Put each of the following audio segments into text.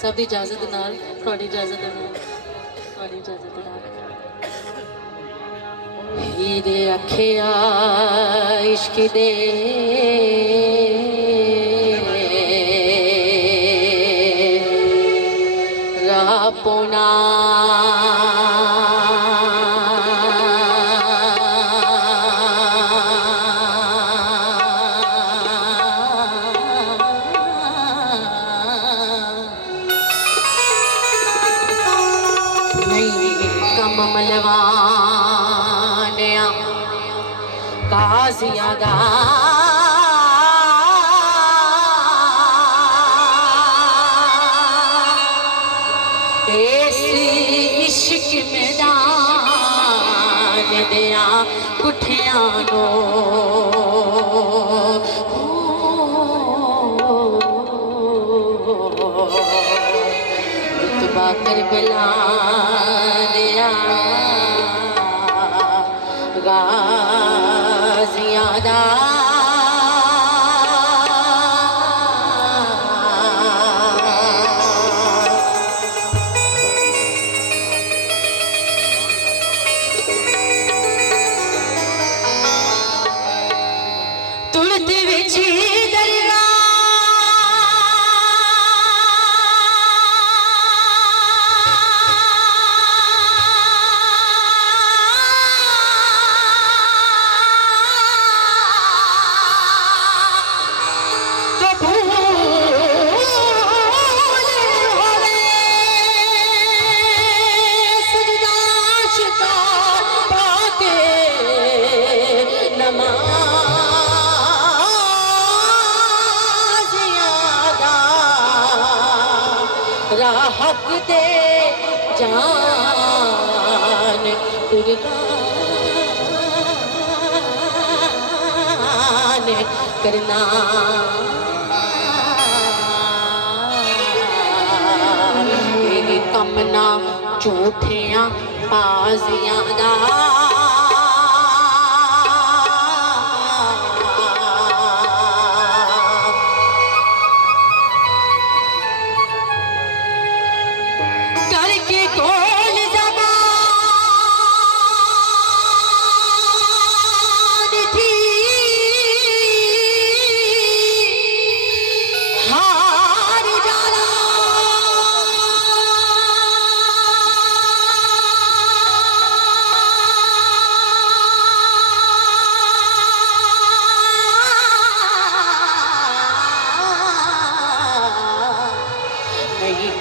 सब दी इजाजत नाल थोड़ी इजाजत नाल थोड़ी इजाजत नाल हीरे अखिया इश्क दे राह पौना मलवानिया काजिया दा इश्क मैदान दिया कुठिया नो रुतबा करबला गाजिया दा तुलते विची दरिया हक दे जान कुर्बान करना कम ना झूठियां बाजियां दा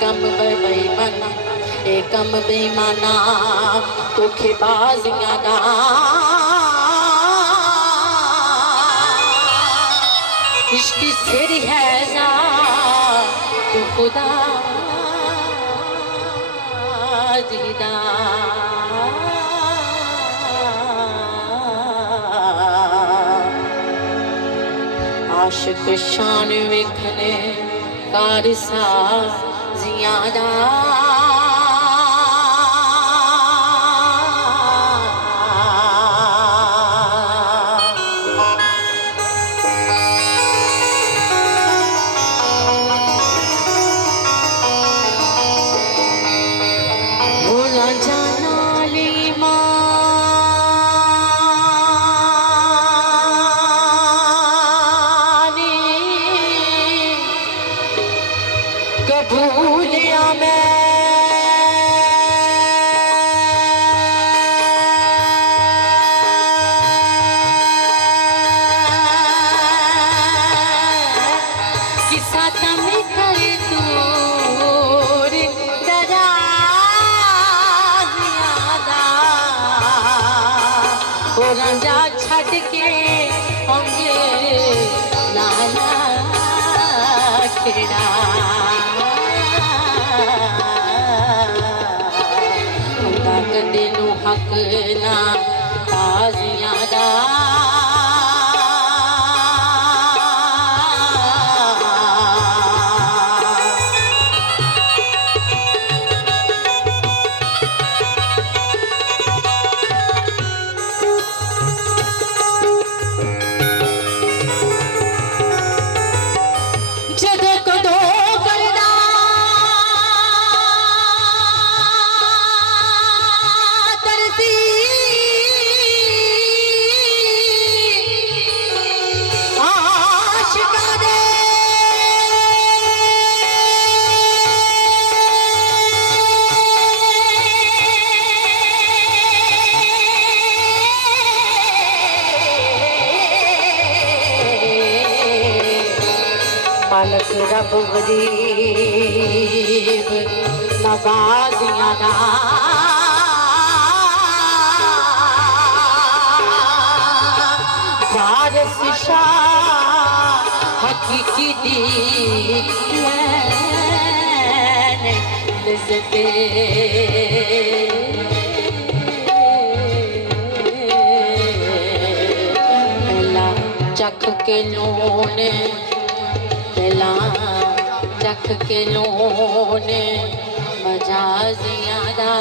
कम बेईमाना कम बेईमाना तोखे बाजियां दा इश्क सिर है जा तू खुदा दीदा आशिक शान वेखने कारसा जियादा भूला जाना कबूलिया मैं किसा तम कर दूर दराजिया दा ओ रांझा छड़ के आंगे लाला खेड़ा कदे नू हक ना बाजियां दा जदों कदों करदा जनाब गरीब नवाजियां दा वारिस शाह हकीकी दी लिज़ते चख के नून पहला चख के नून मजाजियां दा